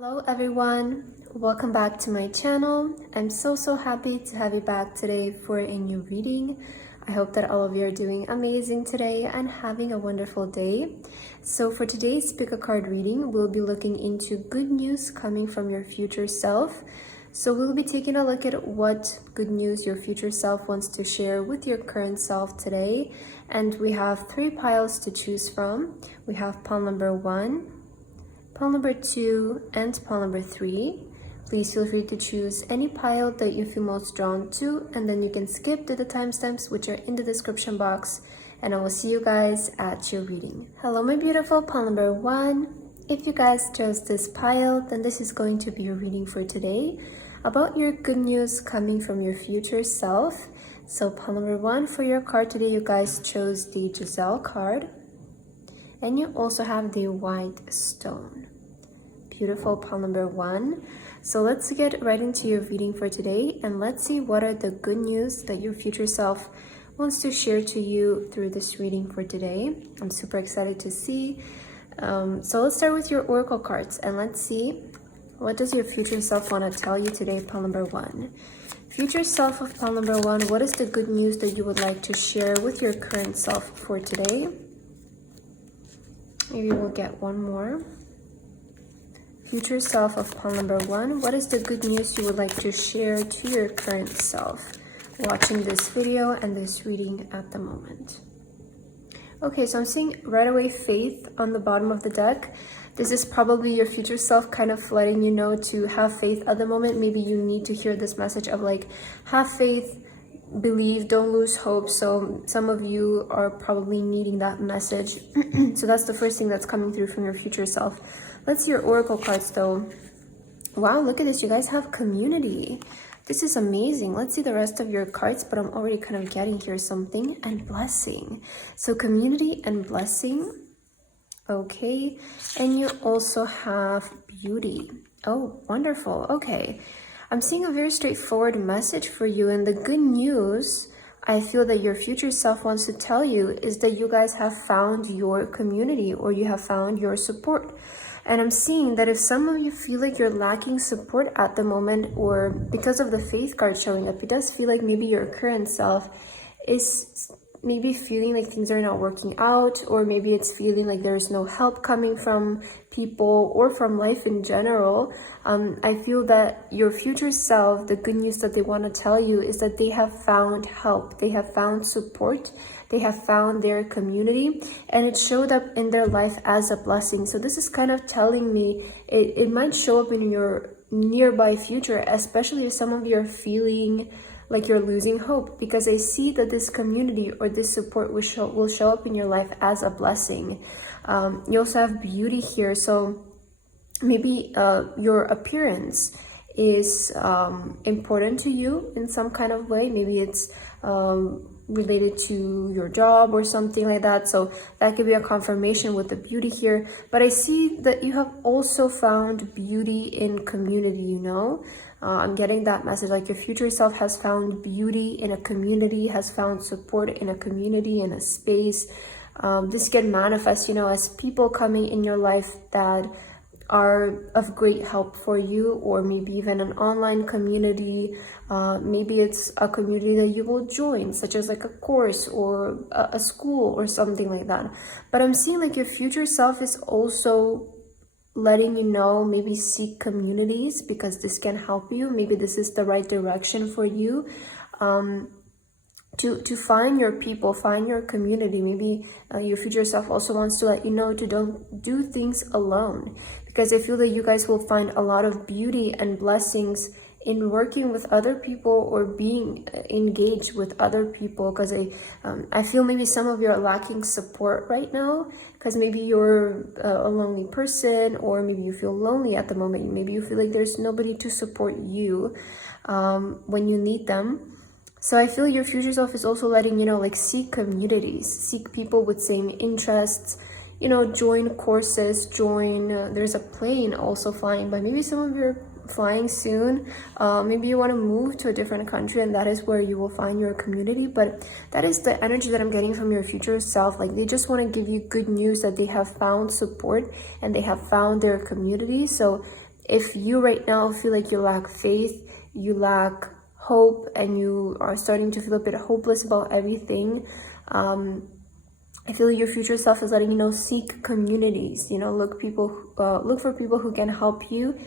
Hello everyone, welcome back to my channel. I'm so happy to have you back today for a new reading. I hope that all of you are doing amazing today and having a wonderful day. So for today's pick a card reading, we'll be looking into good news coming from your future self. So we'll be taking a look at what good news your future self wants to share with your current self today. And we have 3 piles to choose from. We have pile number 1, pile number 2, and pile number 3. Please feel free to choose any pile that you feel most drawn to, and then you can skip to the timestamps which are in the description box, and I will see you guys at your reading. Hello my beautiful pile number 1. If you guys chose this pile, then this is going to be your reading for today about your good news coming from your future self. So pile number 1 for your card today, you guys chose the Giselle card. And you also have the white stone. Beautiful pile number 1. So let's get right into your reading for today, and let's see what are the good news that your future self wants to share to you through this reading for today. I'm super excited to see. So let's start with your oracle cards, and let's see what does your future self want to tell you today, pile number 1. Future self of pile number 1, what is the good news that you would like to share with your current self for today? Maybe we'll get one more. Future self of pile number 1, what is the good news you would like to share to your current self watching this video and this reading at the moment? Okay, so I'm seeing right away faith on the bottom of the deck. This is probably your future self kind of letting you know to have faith at the moment. Maybe you need to hear this message of like, have faith, believe, don't lose hope. So some of you are probably needing that message. So that's the first thing that's coming through from your future self. Let's see your oracle cards though. Wow, look at this, you guys have community. This is amazing. Let's see the rest of your cards, but I'm already kind of getting here something, and blessing. So community and blessing. Okay, and you also have beauty. Oh, wonderful. Okay, I'm seeing a very straightforward message for you, and the good news I feel that your future self wants to tell you is that you guys have found your community, or you have found your support. And I'm seeing that if some of you feel like you're lacking support at the moment, or because of the faith card showing up, it does feel like maybe your current self is maybe feeling like things are not working out, or maybe it's feeling like there's no help coming from people or from life in general. I feel that your future self, the good news that they want to tell you is that they have found help, they have found support, they have found their community, and it showed up in their life as a blessing. So this is kind of telling me it might show up in your nearby future, especially if some of you are feeling like you're losing hope, because I see that this community or this support will show up in your life as a blessing. You also have beauty here, so maybe your appearance is important to you in some kind of way. Maybe it's related to your job or something like that, so that could be a confirmation with the beauty here. But I see that you have also found beauty in community, you know. I'm getting that message, like your future self has found beauty in a community, has found support in a community, in a space. This can manifest, you know, as people coming in your life that are of great help for you, or maybe even an online community. Maybe it's a community that you will join, such as like a course or a school or something like that. But I'm seeing like your future self is also letting you know, maybe seek communities, because this can help you. Maybe this is the right direction for you. To find your people, find your community. Maybe your future self also wants to let you know to don't do things alone, because I feel that you guys will find a lot of beauty and blessings in working with other people or being engaged with other people, because I feel maybe some of you are lacking support right now, because maybe you're a lonely person, or maybe you feel lonely at the moment. Maybe you feel like there's nobody to support you when you need them. So I feel your future self is also letting you know, like, seek communities, seek people with same interests, you know, join courses, there's a plane also flying by. Maybe some of you are flying soon. Maybe you want to move to a different country, and that is where you will find your community. But that is the energy that I'm getting from your future self. Like, they just want to give you good news that they have found support and they have found their community. So if you right now feel like you lack faith, you lack hope, and you are starting to feel a bit hopeless about everything, I feel your future self is letting you know, seek communities, you know, look for people who can help you,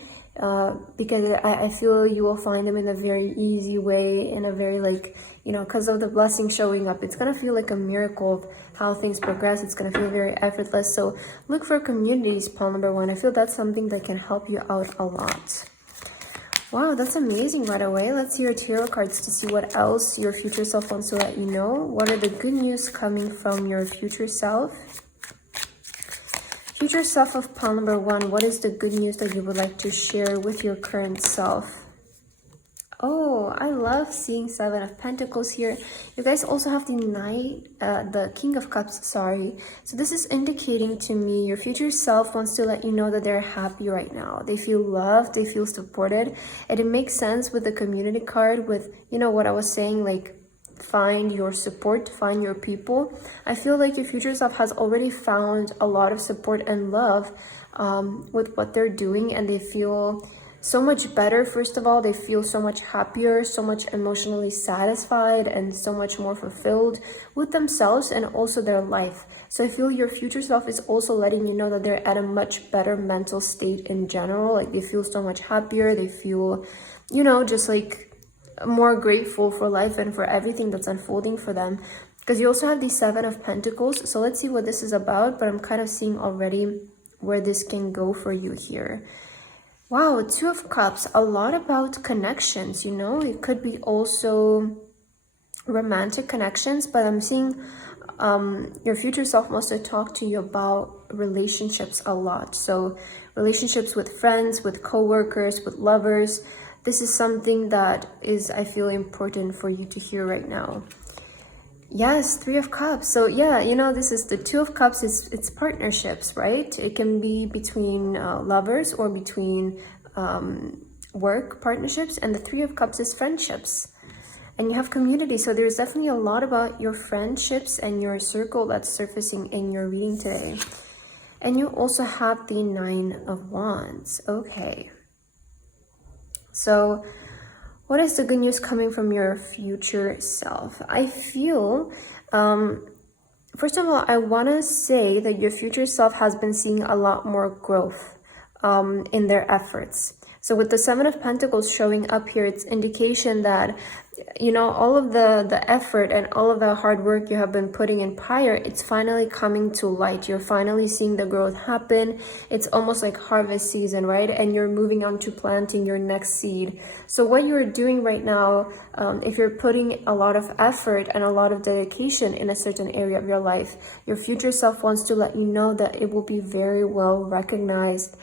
because I feel you will find them in a very easy way, in a very like, you know, because of the blessing showing up, it's gonna feel like a miracle of how things progress. It's gonna feel very effortless. So look for communities, pile number 1. I feel that's something that can help you out a lot. Wow, that's amazing right away. Let's see your tarot cards to see what else your future self wants to let you know. What are the good news coming from your future self? Future self of pile number 1, what is the good news that you would like to share with your current self? Oh, I love seeing 7 of Pentacles here. You guys also have the King of Cups, sorry. So this is indicating to me your future self wants to let you know that they're happy right now. They feel loved, they feel supported. And it makes sense with the community card, with, you know, what I was saying, like, find your support, find your people. I feel like your future self has already found a lot of support and love with what they're doing, and they feel so much better. First of all, they feel so much happier, so much emotionally satisfied, and so much more fulfilled with themselves and also their life. So I feel your future self is also letting you know that they're at a much better mental state in general. Like, they feel so much happier, they feel, you know, just like more grateful for life and for everything that's unfolding for them. Because you also have the 7 of Pentacles. So let's see what this is about, but I'm kind of seeing already where this can go for you here. Wow, 2 of Cups, a lot about connections, you know, it could be also romantic connections, but I'm seeing your future self wants to talk to you about relationships a lot. So relationships with friends, with co-workers, with lovers. This is something that is, I feel, important for you to hear right now. Yes, 3 of Cups. So yeah, you know, this is the 2 of Cups. It's partnerships, right? It can be between lovers or between work partnerships. And the 3 of Cups is friendships. And you have community. So there's definitely a lot about your friendships and your circle that's surfacing in your reading today. And you also have the 9 of Wands. Okay. So what is the good news coming from your future self? I feel, first of all, I want to say that your future self has been seeing a lot more growth in their efforts. So with the 7 of Pentacles showing up here, it's indication that, you know, all of the effort and all of the hard work you have been putting in prior, it's finally coming to light. You're finally seeing the growth happen. It's almost like harvest season, right? And you're moving on to planting your next seed. So what you're doing right now, if you're putting a lot of effort and a lot of dedication in a certain area of your life, your future self wants to let you know that it will be very well recognized,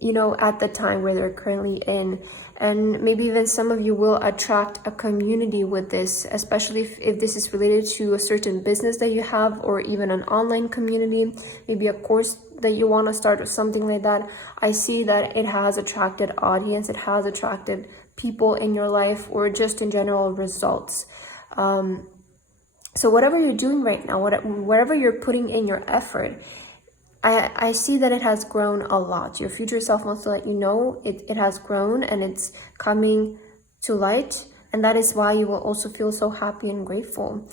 you know, at the time where they're currently in. And maybe even some of you will attract a community with this, especially if this is related to a certain business that you have, or even an online community, maybe a course that you want to start or something like that. I see that it has attracted audience, it has attracted people in your life, or just in general results. So whatever you're doing right now, wherever you're putting in your effort, I see that it has grown a lot. Your future self wants to let you know it has grown and it's coming to light. And that is why you will also feel so happy and grateful.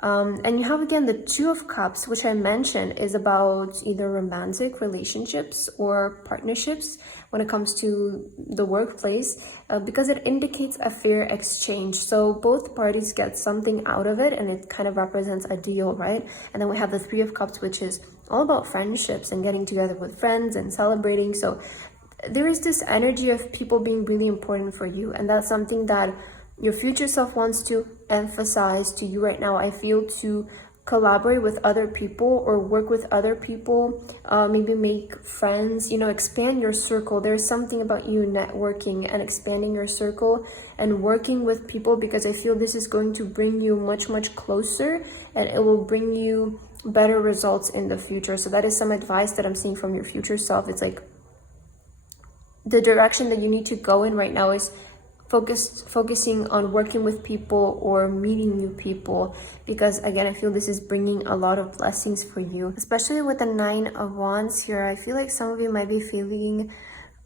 And you have, again, the 2 of Cups, which I mentioned is about either romantic relationships or partnerships when it comes to the workplace, because it indicates a fair exchange. So both parties get something out of it, and it kind of represents a deal, right? And then we have the 3 of Cups, which is all about friendships and getting together with friends and celebrating. So there is this energy of people being really important for you, and that's something that your future self wants to emphasize to you right now. I feel to collaborate with other people or work with other people, maybe make friends, you know, expand your circle. There's something about you networking and expanding your circle and working with people, because I feel this is going to bring you much, much closer, and it will bring you better results in the future. So that is some advice that I'm seeing from your future self. It's like the direction that you need to go in right now is focusing on working with people or meeting new people, because again, I feel this is bringing a lot of blessings for you, especially with the 9 of Wands here. I feel like some of you might be feeling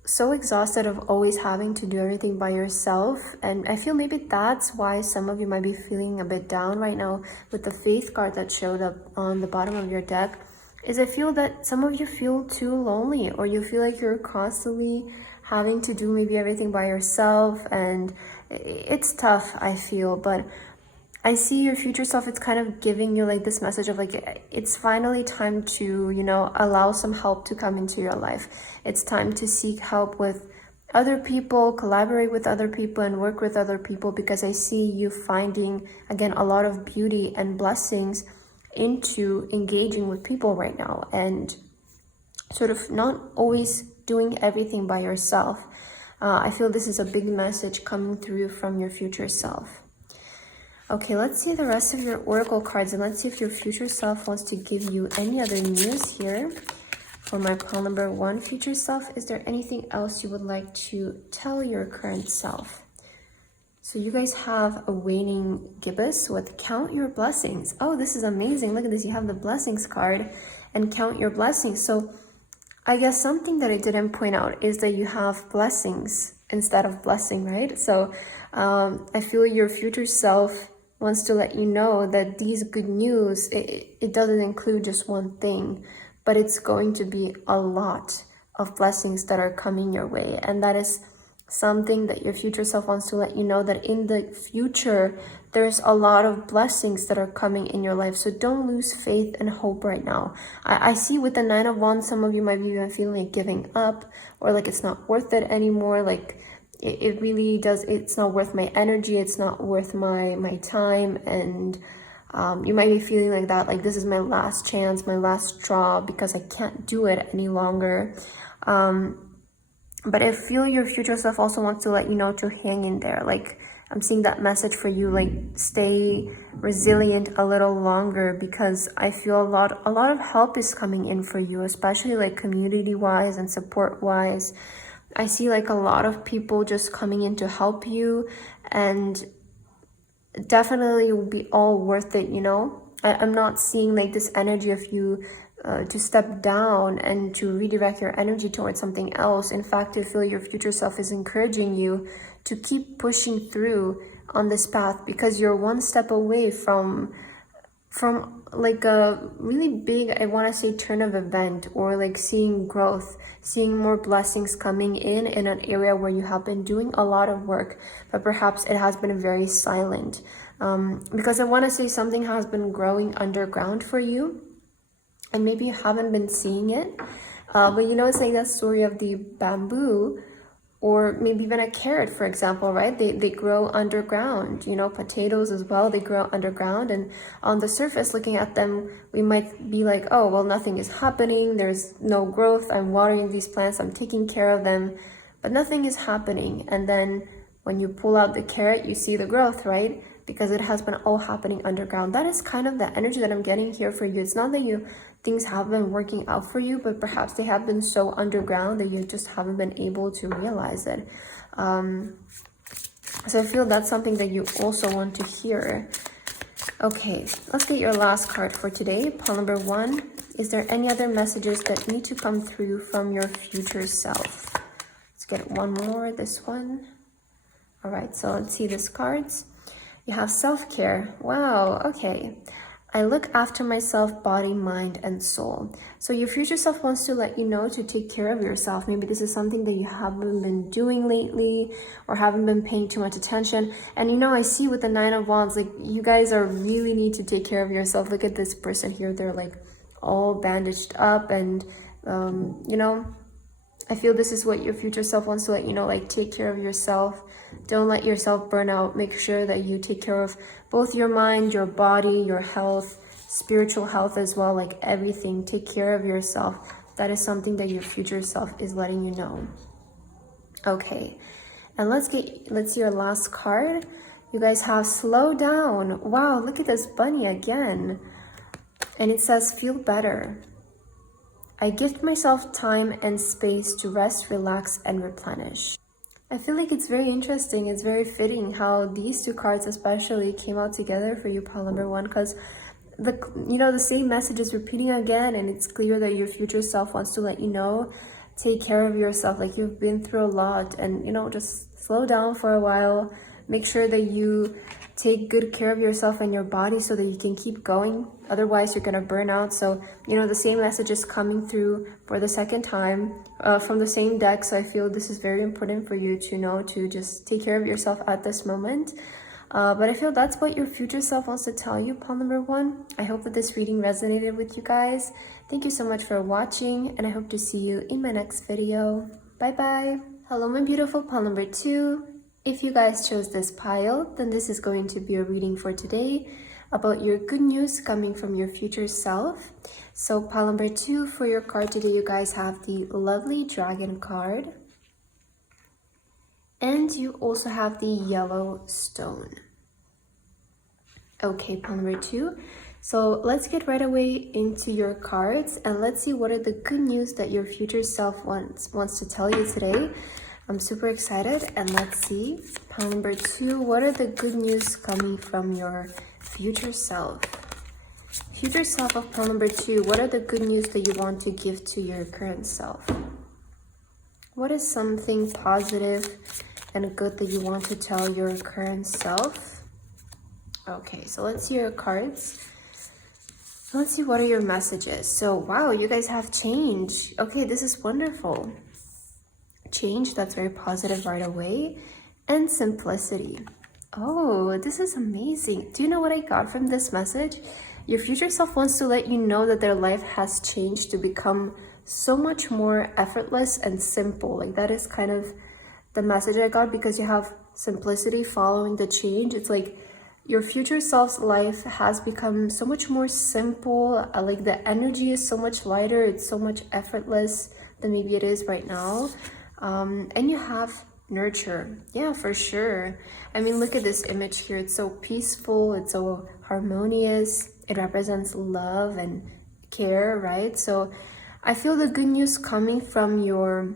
so exhausted of always having to do everything by yourself. And I feel maybe that's why some of you might be feeling a bit down right now with the Faith card that showed up on the bottom of your deck. Is I feel that some of you feel too lonely, or you feel like you're constantly having to do maybe everything by yourself, and it's tough, I feel. But I see your future self, it's kind of giving you like this message of like, it's finally time to, you know, allow some help to come into your life. It's time to seek help with other people, collaborate with other people, and work with other people, because I see you finding, again, a lot of beauty and blessings into engaging with people right now, and sort of not always doing everything by yourself. I feel this is a big message coming through from your future self. Okay, let's see the rest of your oracle cards, and let's see if your future self wants to give you any other news here. For my pile number 1 future self, is there anything else you would like to tell your current self? So you guys have a waning gibbous with count your blessings. Oh, this is amazing. Look at this. You have the blessings card and count your blessings. So I guess something that I didn't point out is that you have blessings instead of blessing, right? So I feel your future self wants to let you know that these good news, it doesn't include just one thing, but it's going to be a lot of blessings that are coming your way. And that is something that your future self wants to let you know, that in the future, there's a lot of blessings that are coming in your life. So don't lose faith and hope right now. I see with the 9 of Wands, some of you might be even feeling like giving up, or like it's not worth it anymore. Like it really does, it's not worth my energy, it's not worth my time. And you might be feeling like that, like this is my last chance, my last straw, because I can't do it any longer. But I feel your future self also wants to let you know to hang in there. Like I'm seeing that message for you, like stay resilient a little longer, because I feel a lot of help is coming in for you, especially like community wise and support wise. I see like a lot of people just coming in to help you, and definitely will be all worth it, you know. I'm not seeing like this energy of you to step down and to redirect your energy towards something else. In fact, I feel your future self is encouraging you to keep pushing through on this path, because you're one step away from like a really big, I want to say, turn of event, or like seeing growth, seeing more blessings coming in an area where you have been doing a lot of work, but perhaps it has been very silent. Because I want to say something has been growing underground for you, and maybe you haven't been seeing it. But you know, it's like that story of the bamboo, or maybe even a carrot, for example, right? They grow underground, you know, potatoes as well, they grow underground. And on the surface, looking at them, we might be like, oh, well, nothing is happening, there's no growth, I'm watering these plants, I'm taking care of them, but nothing is happening. And then when you pull out the carrot, you see the growth, right? Because it has been all happening underground. That is kind of the energy that I'm getting here for you. It's not that things have been working out for you, but perhaps they have been so underground that you just haven't been able to realize it. So I feel that's something that you also want to hear. Okay, let's get your last card for today. Pile number 1. Is there any other messages that need to come through from your future self? Let's get one more, this one. All right, so let's see these cards. You have self-care. Wow, okay. I look after myself, body, mind, and soul. So your future self wants to let you know to take care of yourself. Maybe this is something that you haven't been doing lately, or haven't been paying too much attention. And you know, I see with the 9 of Wands, like you guys are really need to take care of yourself. Look at this person here. They're like all bandaged up, and you know, I feel this is what your future self wants to let you know, like take care of yourself. Don't let yourself burn out. Make sure that you take care of both your mind, your body, your health, spiritual health as well, like everything. Take care of yourself. That is something that your future self is letting you know. Okay, and let's see your last card. You guys have slow down. Wow, look at this bunny again. And it says feel better. I gift myself time and space to rest, relax, and replenish. I feel like it's very interesting, it's very fitting how these two cards especially came out together for you, pile number 1, because the same message is repeating again, and it's clear that your future self wants to let you know take care of yourself. Like you've been through a lot, and you know, just slow down for a while. Make sure that you take good care of yourself and your body so that you can keep going. Otherwise you're gonna burn out. So you know, the same message is coming through for the second time from the same deck. So I feel this is very important for you to know to just take care of yourself at this moment. But I feel that's what your future self wants to tell you, pile number 1. I hope that this reading resonated with you guys. Thank you so much for watching, and I hope to see you in my next video. Bye bye. Hello my beautiful pile number 2. If you guys chose this pile, then this is going to be a reading for today about your good news coming from your future self. So pile number 2, for your card today, you guys have the lovely dragon card. And you also have the yellow stone. Okay, pile number 2. So let's get right away into your cards and let's see what are the good news that your future self wants to tell you today. I'm super excited, and let's see. Pile number 2, what are the good news coming from your future self? Future self of pile number 2, what are the good news that you want to give to your current self? What is something positive and good that you want to tell your current self? Okay, so let's see your cards. Let's see what are your messages. So wow, you guys have change. Okay, this is wonderful. Change, that's very positive right away. And simplicity. Oh, this is amazing. Do you know what I got from this message? Your future self wants to let you know that their life has changed to become so much more effortless and simple. Like that is kind of the message I got, because you have simplicity following the change. It's like your future self's life has become so much more simple. Like the energy is so much lighter. It's so much effortless than maybe it is right now. And you have nurture. Yeah, for sure. I mean, look at this image here. It's so peaceful. It's so harmonious. It represents love and care, right? So I feel the good news coming from your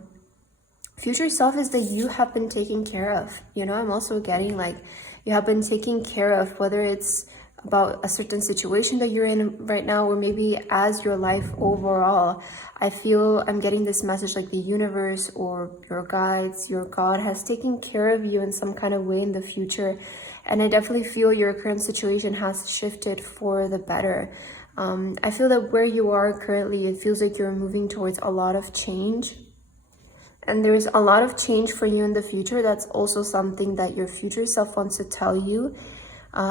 future self is that you have been taken care of. You know, I'm also getting like you have been taken care of, whether it's about a certain situation that you're in right now, or maybe as your life overall. I feel I'm getting this message like the universe or your guides, your God has taken care of you in some kind of way in the future. And I definitely feel your current situation has shifted for the better. I feel that where you are currently, it feels like you're moving towards a lot of change. And there's a lot of change for you in the future. That's also something that your future self wants to tell you.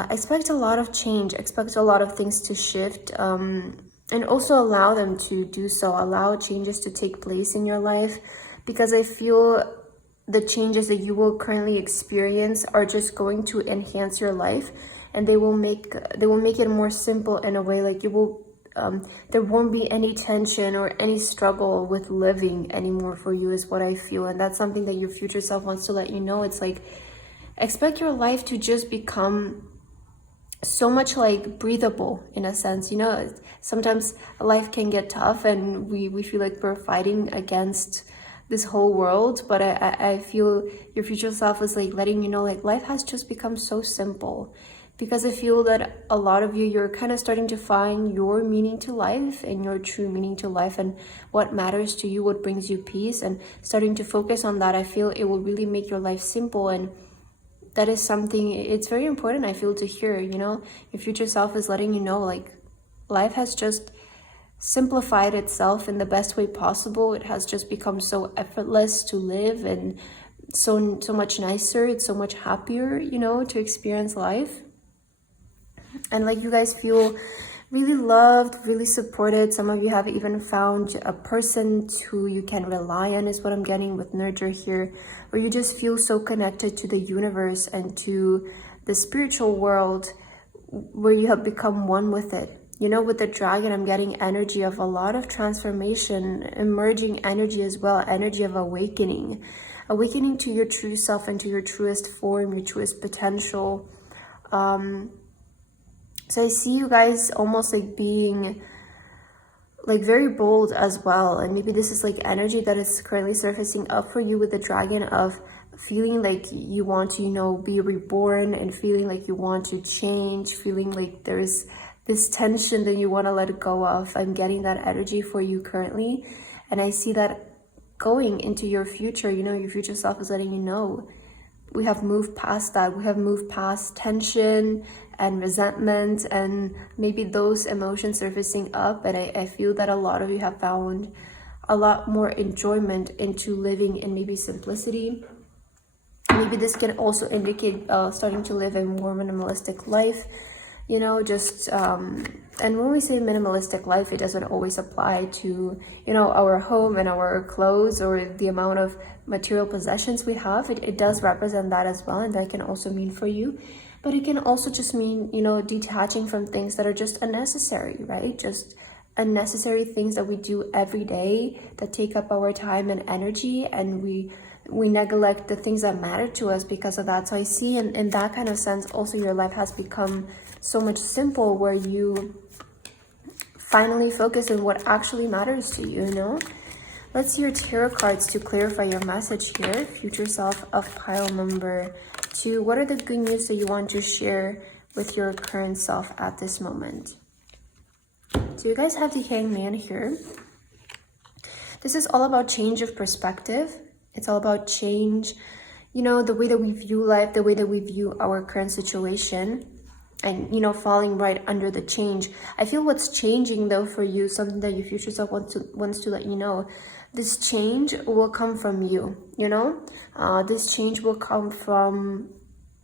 Expect a lot of change, expect a lot of things to shift, and also allow them to do so. Allow changes to take place in your life, because I feel the changes that you will currently experience are just going to enhance your life, and they will make it more simple in a way. Like you will there won't be any tension or any struggle with living anymore for you, is what I feel. And that's something that your future self wants to let you know. It's like, expect your life to just become so much like breathable in a sense. You know, sometimes life can get tough and we feel like we're fighting against this whole world, but I feel your future self is like letting you know, like, life has just become so simple. Because I feel that a lot of you're kind of starting to find your meaning to life and your true meaning to life and what matters to you, what brings you peace, and starting to focus on that. I feel it will really make your life simple, and that is something, it's very important, I feel, to hear. You know, your future self is letting you know, like, life has just simplified itself in the best way possible. It has just become so effortless to live, and so much nicer. It's so much happier, you know, to experience life. And like, you guys feel really loved, really supported. Some of you have even found a person who you can rely on, is what I'm getting with nurture here, where you just feel so connected to the universe and to the spiritual world, where you have become one with it. You know, with the dragon, I'm getting energy of a lot of transformation, emerging energy as well, energy of awakening to your true self and to your truest form, your truest potential. So I see you guys almost like being like very bold as well. And maybe this is like energy that is currently surfacing up for you with the dragon, of feeling like you want to, you know, be reborn, and feeling like you want to change, feeling like there is this tension that you want to let go of. I'm getting that energy for you currently. And I see that going into your future, you know, your future self is letting you know we have moved past that. We have moved past tension and resentment and maybe those emotions surfacing up. And I feel that a lot of you have found a lot more enjoyment into living in maybe simplicity. Maybe this can also indicate starting to live a more minimalistic life, you know, just and when we say minimalistic life, it doesn't always apply to, you know, our home and our clothes or the amount of material possessions we have. It does represent that as well, and that can also mean for you. But it can also just mean, you know, detaching from things that are just unnecessary, right? Just unnecessary things that we do every day that take up our time and energy, and we neglect the things that matter to us because of that. So I see in that kind of sense also your life has become so much simple, where you finally focus on what actually matters to you, you know? Let's see your tarot cards to clarify your message here. Future self of pile number 2. What are the good news that you want to share with your current self at this moment? So you guys have the Hangman here. This is all about change of perspective. It's all about change, you know, the way that we view life, the way that we view our current situation, and, you know, falling right under the change. I feel what's changing though for you, something that your future self wants to let you know, this change will come from you, you know, this change will come from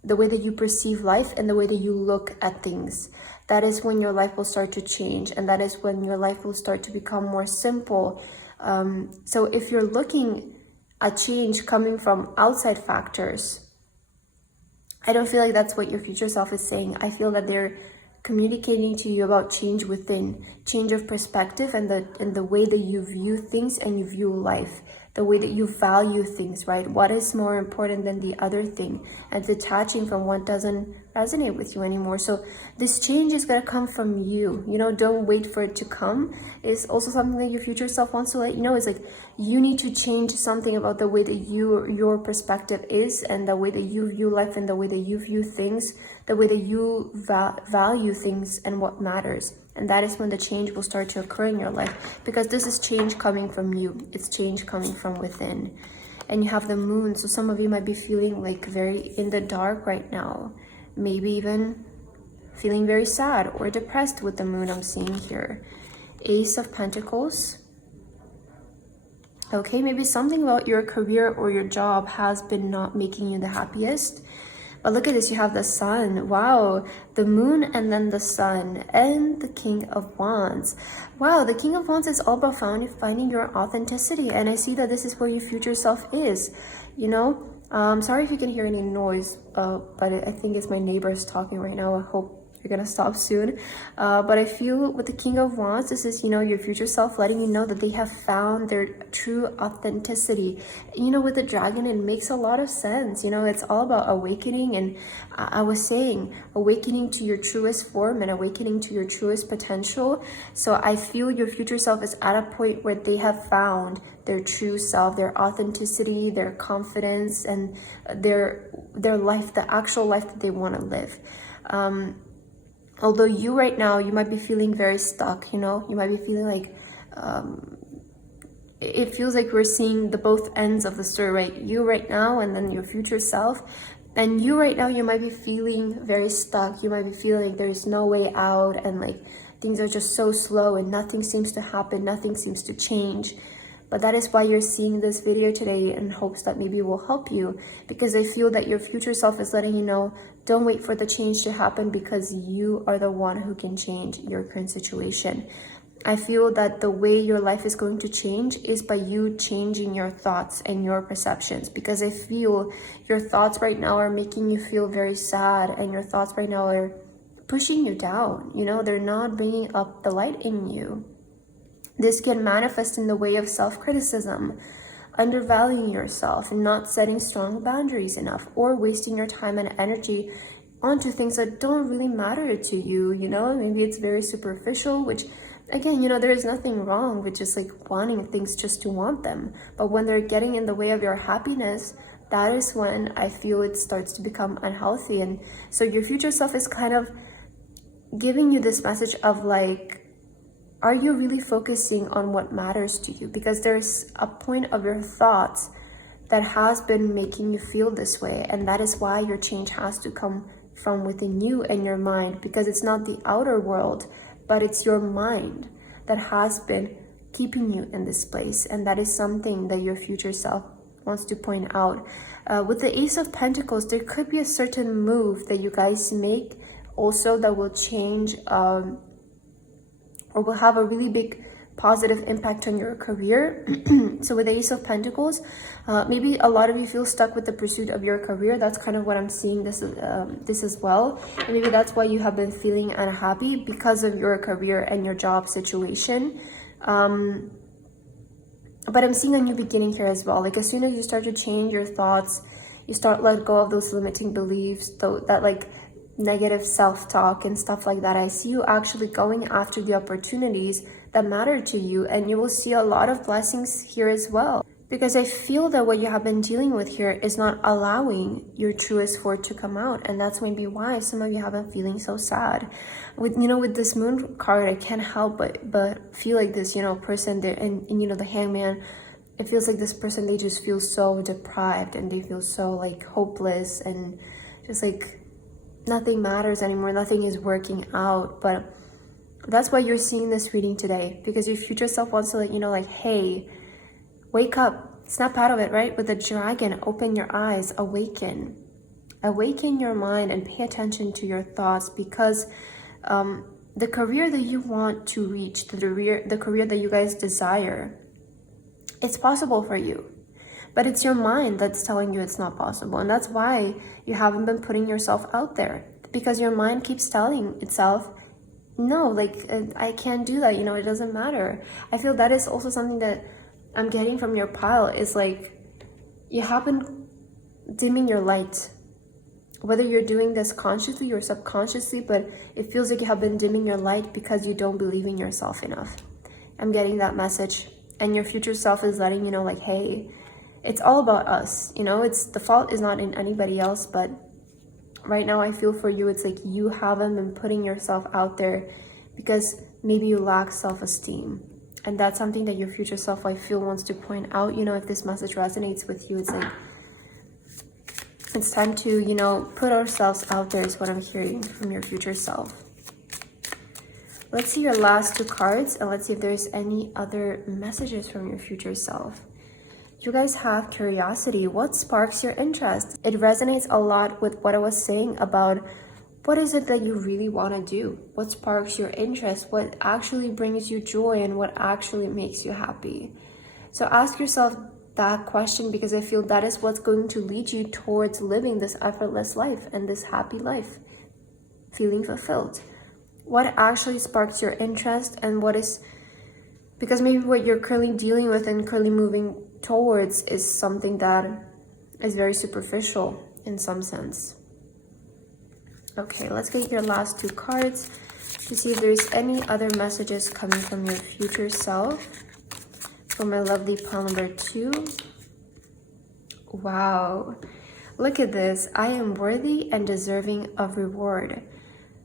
the way that you perceive life and the way that you look at things. That is when your life will start to change, and that is when your life will start to become more simple. So if you're looking at change coming from outside factors, I don't feel like that's what your future self is saying. I feel that they're communicating to you about change within, change of perspective, and the way that you view things and you view life, the way that you value things, right? What is more important than the other thing, and detaching from what doesn't resonate with you anymore. So this change is going to come from you, you know, don't wait for it to come. It's also something that your future self wants to let you know. Is like, you need to change something about the way that your perspective is, and the way that you view life, and the way that you view things, the way that you value things and what matters. And that is when the change will start to occur in your life, because this is change coming from you. It's change coming from within. And you have the moon, so some of you might be feeling like very in the dark right now, maybe even feeling very sad or depressed with the moon I'm seeing here. Ace of Pentacles. Okay, maybe something about your career or your job has been not making you the happiest. But look at this, you have the sun. Wow, the moon and then the sun and the King of Wands. Wow, the King of Wands is all about finding your authenticity. And I see that this is where your future self is, you know. Sorry if you can hear any noise, but I think it's my neighbors talking right now. I hope you're gonna stop soon. But I feel with the King of Wands, this is, you know, your future self letting you know that they have found their true authenticity. You know, with the dragon, it makes a lot of sense. You know, it's all about awakening. And I was saying, awakening to your truest form and awakening to your truest potential. So I feel your future self is at a point where they have found their true self, their authenticity, their confidence, and their life, the actual life that they want to live. Although you right now, you might be feeling very stuck, you know, you might be feeling like, it feels like we're seeing the both ends of the story, right? You right now, and then your future self. And you right now, you might be feeling very stuck. You might be feeling like there's no way out, and like things are just so slow and nothing seems to happen, nothing seems to change. But that is why you're seeing this video today, in hopes that maybe it will help you, because I feel that your future self is letting you know, don't wait for the change to happen, because you are the one who can change your current situation. I feel that the way your life is going to change is by you changing your thoughts and your perceptions, because I feel your thoughts right now are making you feel very sad, and your thoughts right now are pushing you down. You know, they're not bringing up the light in you. This can manifest in the way of self-criticism, undervaluing yourself, and not setting strong boundaries enough, or wasting your time and energy onto things that don't really matter to you. You know, maybe it's very superficial, which again, you know, there is nothing wrong with just like wanting things just to want them. But when they're getting in the way of your happiness, that is when I feel it starts to become unhealthy. And so your future self is kind of giving you this message of like, are you really focusing on what matters to you? Because there's a point of your thoughts that has been making you feel this way, and that is why your change has to come from within you and your mind, because it's not the outer world, but it's your mind that has been keeping you in this place. And that is something that your future self wants to point out. With the Ace of Pentacles, there could be a certain move that you guys make also that will change or will have a really big positive impact on your career. So with the Ace of Pentacles, maybe a lot of you feel stuck with the pursuit of your career. That's kind of what I'm seeing this as well. And maybe that's why you have been feeling unhappy because of your career and your job situation. But I'm seeing a new beginning here as well. Like as soon as you start to change your thoughts, you start let go of those limiting beliefs, that like negative self-talk and stuff like that. I see you actually going after the opportunities that matter to you, and you will see a lot of blessings here as well. Because I feel that what you have been dealing with here is not allowing your truest forward to come out, and that's maybe why some of you have been feeling so sad. With with this Moon card, I can't help but feel like this person there, and the Hangman. It feels like this person, they just feel so deprived, and they feel so like hopeless, and just like nothing matters anymore, nothing is working out. But that's why you're seeing this reading today, because your future self wants to let you know, like, hey, wake up, snap out of it, right? With the Dragon, open your eyes, awaken your mind, and pay attention to your thoughts, because the career that you want to reach, the career that you guys desire, it's possible for you. But it's your mind that's telling you it's not possible. And that's why you haven't been putting yourself out there, because your mind keeps telling itself, no, like, I can't do that, it doesn't matter. I feel that is also something that I'm getting from your pile, is like, you have been dimming your light. Whether you're doing this consciously or subconsciously, but it feels like you have been dimming your light because you don't believe in yourself enough. I'm getting that message. And your future self is letting you know, like, hey, it's all about us. The fault is not in anybody else, but right now I feel for you, it's like you haven't been putting yourself out there because maybe you lack self-esteem. And that's something that your future self, I feel, wants to point out. If this message resonates with you, it's like, it's time to, put ourselves out there is what I'm hearing from your future self. Let's see your last two cards, and let's see if there's any other messages from your future self. You guys have curiosity. What sparks your interest? It resonates a lot with what I was saying about what is it that you really want to do? What sparks your interest? What actually brings you joy, and what actually makes you happy? So ask yourself that question, because I feel that is what's going to lead you towards living this effortless life and this happy life, feeling fulfilled. What actually sparks your interest, and what is, because maybe what you're currently dealing with and currently moving towards is something that is very superficial in some sense. Okay, let's get your last two cards to see if there's any other messages coming from your future self. For my lovely pile number 2. Wow, look at this. I am worthy and deserving of reward.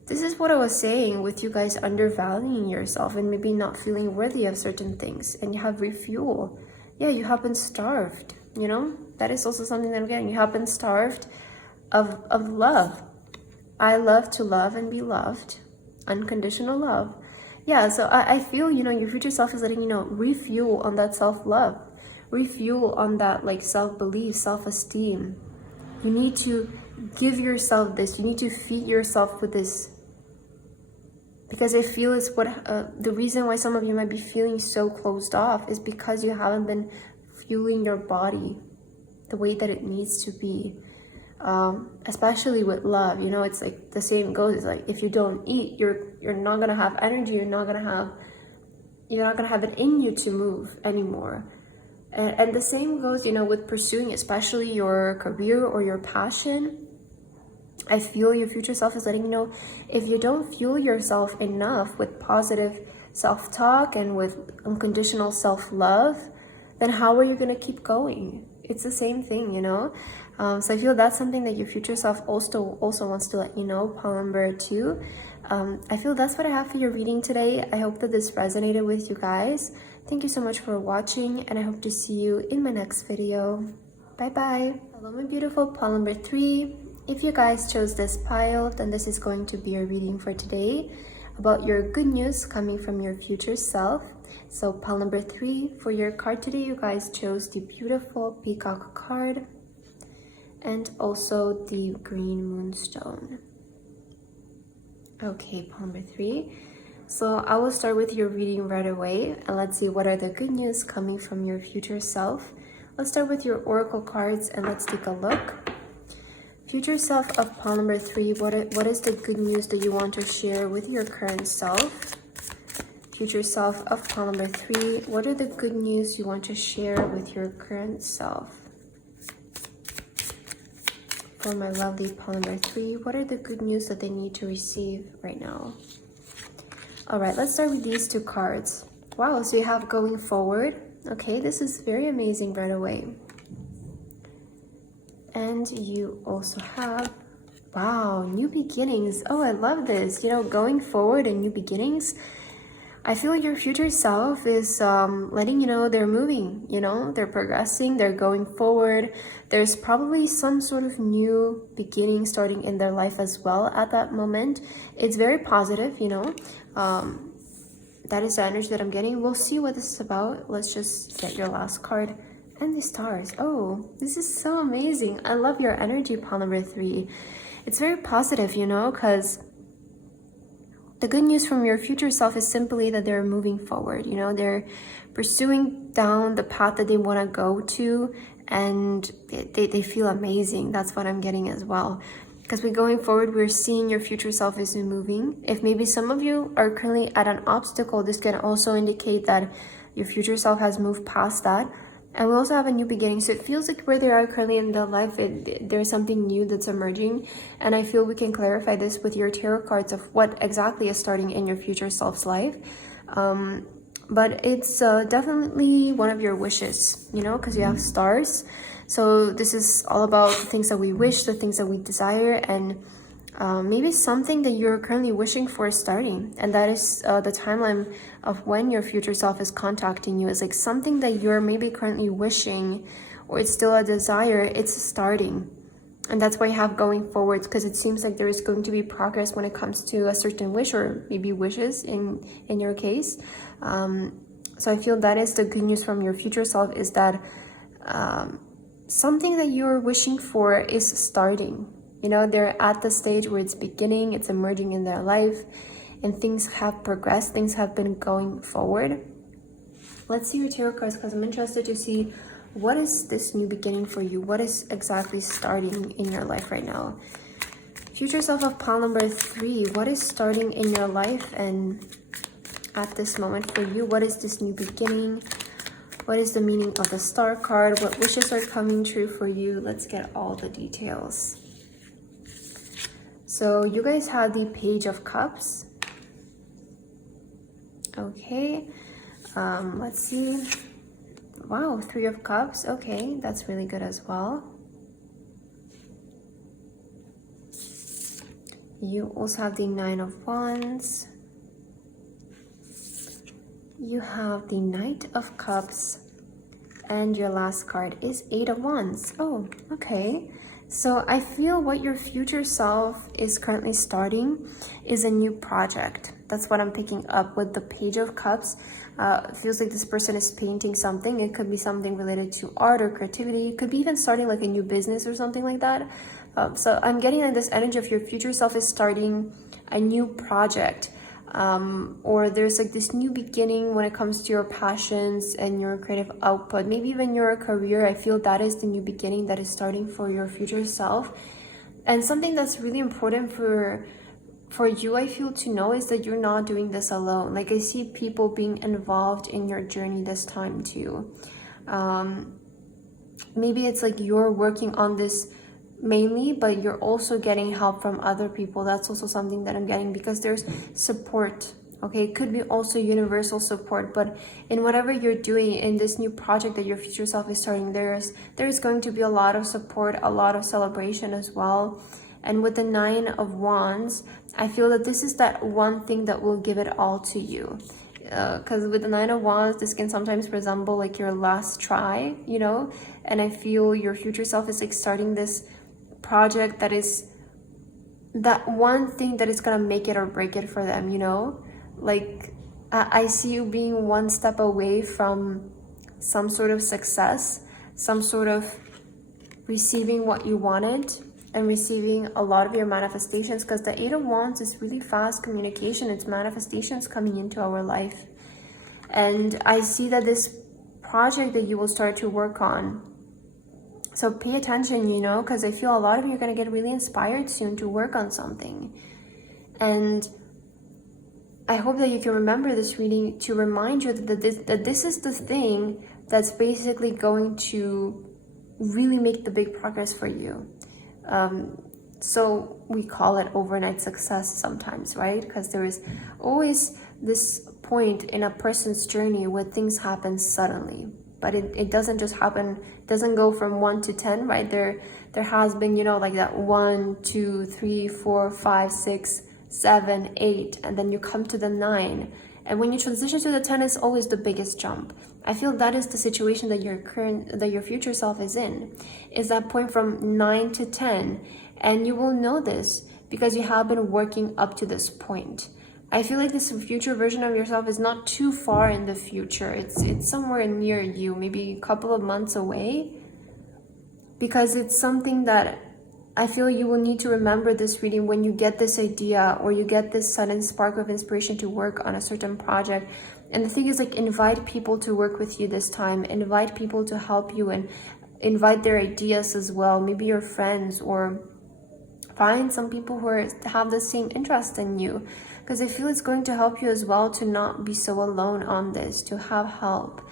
This is what I was saying with you guys undervaluing yourself and maybe not feeling worthy of certain things, and you have refuel. Yeah, you have been starved, that is also something that I'm getting. You have been starved of love. I love to love and be loved, unconditional love. Yeah, so I feel, your future self is letting you know, refuel on that self-love, refuel on that like self-belief, self-esteem. You need to give yourself this. You need to feed yourself with this, because I feel it's what the reason why some of you might be feeling so closed off is because you haven't been fueling your body the way that it needs to be, especially with love. It's like the same goes. It's like if you don't eat, you're not gonna have energy. You're not gonna have it in you to move anymore. And the same goes, with pursuing, especially your career or your passion. I feel your future self is letting you know, if you don't fuel yourself enough with positive self-talk and with unconditional self-love, then how are you going to keep going? it's the same thing, you know. So I feel that's something that your future self also wants to let you know, pile number 2. I feel that's what I have for your reading today. I hope that this resonated with you guys. Thank you so much for watching, and I hope to see you in my next video. Bye bye. Hello my beautiful pile number 3. If you guys chose this pile, then this is going to be your reading for today about your good news coming from your future self. So pile number 3, for your card today, you guys chose the beautiful peacock card and also the green moonstone. Okay, pile number 3. So I will start with your reading right away, and let's see what are the good news coming from your future self. Let's start with your oracle cards and let's take a look. Future self of pile number 3, what is the good news that you want to share with your current self? Future self of pile number 3, what are the good news you want to share with your current self? For my lovely pile number 3, what are the good news that they need to receive right now? All right, let's start with these 2 cards. Wow, so you have going forward. Okay, this is very amazing right away. And you also have, wow, new beginnings. Oh, I love this. You know, going forward and new beginnings. I feel your future self is letting you know they're moving, you know, they're progressing, they're going forward. There's probably some sort of new beginning starting in their life as well at that moment. It's very positive, you know. That is the energy that I'm getting. We'll see what this is about. Let's just get your last card. And the stars. Oh, this is so amazing. I love your energy, pile number 3. It's very positive, you know, because the good news from your future self is simply that they're moving forward. You know, they're pursuing down the path that they want to go to, and they feel amazing. That's what I'm getting as well. Because we're going forward, we're seeing your future self is moving. If maybe some of you are currently at an obstacle, this can also indicate that your future self has moved past that. And we also have a new beginning. So it feels like where they are currently in their life, there's something new that's emerging. And I feel we can clarify this with your tarot cards of what exactly is starting in your future self's life. But it's definitely one of your wishes, you know, because you have stars. So this is all about the things that we wish, the things that we desire, and maybe something that you're currently wishing for starting. And that is the timeline of when your future self is contacting you. It's like something that you're maybe currently wishing, or it's still a desire, it's starting. And that's why you have going forward, because it seems like there is going to be progress when it comes to a certain wish, or maybe wishes in your case. So I feel that is the good news from your future self, is that something that you're wishing for is starting. You know, they're at the stage where it's beginning, it's emerging in their life, and things have progressed, things have been going forward. Let's see your tarot cards, because I'm interested to see what is this new beginning for you? What is exactly starting in your life right now? Future self of pile number 3, what is starting in your life and at this moment for you? What is this new beginning? What is the meaning of the star card? What wishes are coming true for you? Let's get all the details. So you guys have the Page of Cups. Okay, let's see. Wow, 3 of Cups. Okay, that's really good as well. You also have the 9 of Wands. You have the Knight of Cups. And your last card is 8 of Wands. Oh, okay. So I feel what your future self is currently starting is a new project. That's what I'm picking up with the Page of Cups. It feels like this person is painting something. It could be something related to art or creativity. It could be even starting like a new business or something like that. So I'm getting like this energy of your future self is starting a new project. Or there's like this new beginning when it comes to your passions and your creative output, maybe even your career. I feel that is the new beginning that is starting for your future self. And something that's really important for you, I feel, to know is that you're not doing this alone. Like I see people being involved in your journey this time too. Maybe it's like you're working on this mainly, but you're also getting help from other people. That's also something that I'm getting, because there's support Okay, it could be also universal support, but in whatever you're doing in this new project that your future self is starting, there's going to be a lot of support, a lot of celebration as well. And with the 9 of Wands, I feel that this is that one thing that will give it all to you. Because with the 9 of Wands, this can sometimes resemble like your last try, you know? And I feel your future self is like starting this project that is that one thing that is gonna make it or break it for them, you know? Like, I see you being one step away from some sort of success, some sort of receiving what you wanted and receiving a lot of your manifestations, because the 8 of Wands is really fast communication. It's manifestations coming into our life. And I see that this project that you will start to work on, so pay attention, you know, because I feel a lot of you are going to get really inspired soon to work on something. And I hope that you can remember this reading to remind you that this is the thing that's basically going to really make the big progress for you. So we call it overnight success sometimes, right? Because there is always this point in a person's journey where things happen suddenly, but it doesn't just happen, it doesn't go from 1 to 10, right? There has been, you know, like that 1, 2, 3, 4, 5, 6, 7, 8, and then you come to the 9. And when you transition to the 10, it's always the biggest jump. I feel that is the situation that your future self is in, is that point from 9 to 10. And you will know this because you have been working up to this point. I feel like this future version of yourself is not too far in the future. It's somewhere near you, maybe a couple of months away, because it's something that I feel you will need to remember this reading when you get this idea or you get this sudden spark of inspiration to work on a certain project. And the thing is, like, invite people to work with you this time, invite people to help you, and invite their ideas as well, maybe your friends, or find some people who have the same interest in you, because I feel it's going to help you as well to not be so alone on this, to have help.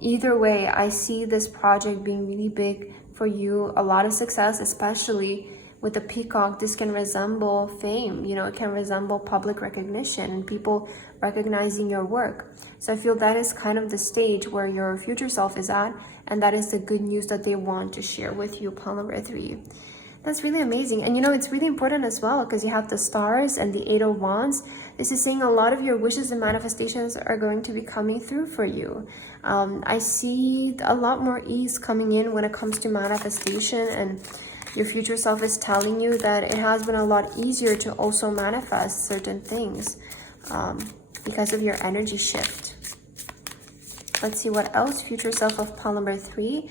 Either way, I see this project being really big for you, a lot of success, especially with the peacock. This can resemble fame, you know, it can resemble public recognition and people recognizing your work. So I feel that is kind of the stage where your future self is at, and that is the good news that they want to share with you, pile number 3. That's really amazing. And you know, it's really important as well because you have the stars and the 8 of Wands. This is saying a lot of your wishes and manifestations are going to be coming through for you. I see a lot more ease coming in when it comes to manifestation, and your future self is telling you that it has been a lot easier to also manifest certain things because of your energy shift. Let's see what else. Future self of pile number 3.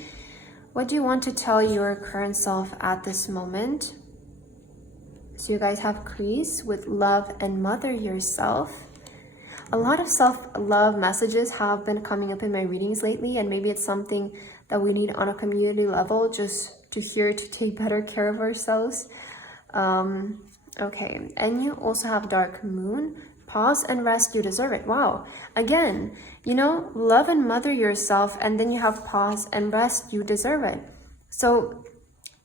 What do you want to tell your current self at this moment? So you guys have crease with love and mother yourself. A lot of self-love messages have been coming up in my readings lately, and maybe it's something that we need on a community level, just to hear to take better care of ourselves. Okay, and you also have dark moon. Pause and rest, you deserve it. Wow. Again, you know, love and mother yourself, and then you have pause and rest, you deserve it. So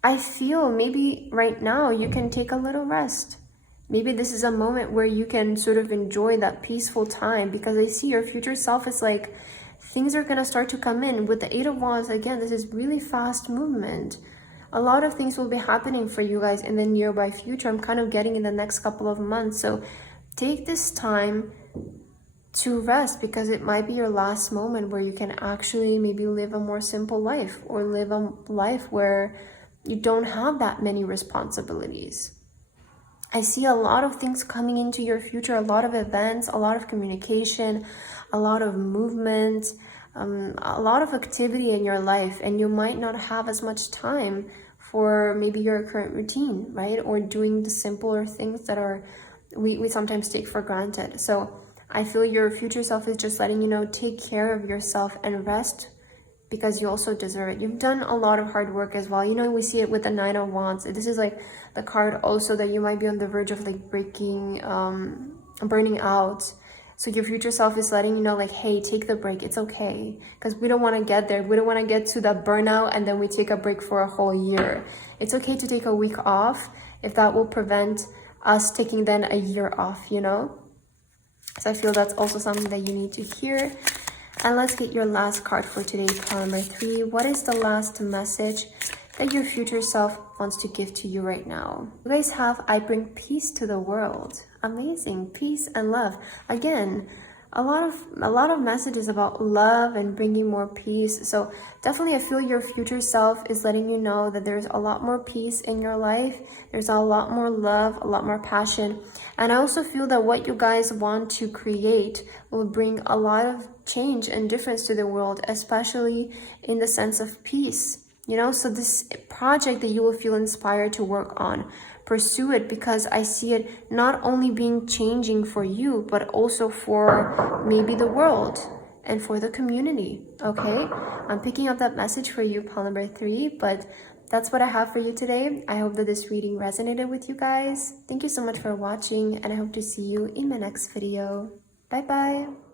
I feel maybe right now you can take a little rest. Maybe this is a moment where you can sort of enjoy that peaceful time, because I see your future self is like, things are going to start to come in. With the 8 of Wands, again, this is really fast movement. A lot of things will be happening for you guys in the nearby future. I'm kind of getting in the next couple of months. So take this time to rest, because it might be your last moment where you can actually maybe live a more simple life, or live a life where you don't have that many responsibilities. I see a lot of things coming into your future, a lot of events, a lot of communication, a lot of movement, a lot of activity in your life, and you might not have as much time for maybe your current routine, right? Or doing the simpler things that are we sometimes take for granted. So I feel your future self is just letting you know, take care of yourself and rest, because you also deserve it. You've done a lot of hard work as well. You know, we see it with the 9 of Wands. This is like the card also that you might be on the verge of like breaking, burning out. So your future self is letting you know, like, hey, take the break. It's okay. Because we don't want to get there. We don't want to get to that burnout and then we take a break for a whole year. It's okay to take a week off if that will prevent us taking then a year off, you know? So I feel that's also something that you need to hear. And let's get your last card for today, pile number 3. What is the last message that your future self wants to give to you right now? You guys have, I bring peace to the world. Amazing. Peace and love. Again, a lot of messages about love and bringing more peace. So definitely I feel your future self is letting you know that there's a lot more peace in your life. There's a lot more love, a lot more passion. And I also feel that what you guys want to create will bring a lot of change and difference to the world, especially in the sense of peace. You know, so this project that you will feel inspired to work on, pursue it, because I see it not only being changing for you, but also for maybe the world and for the community. Okay, I'm picking up that message for you, pile number 3, but that's what I have for you today. I hope that this reading resonated with you guys. Thank you so much for watching, and I hope to see you in my next video. Bye bye.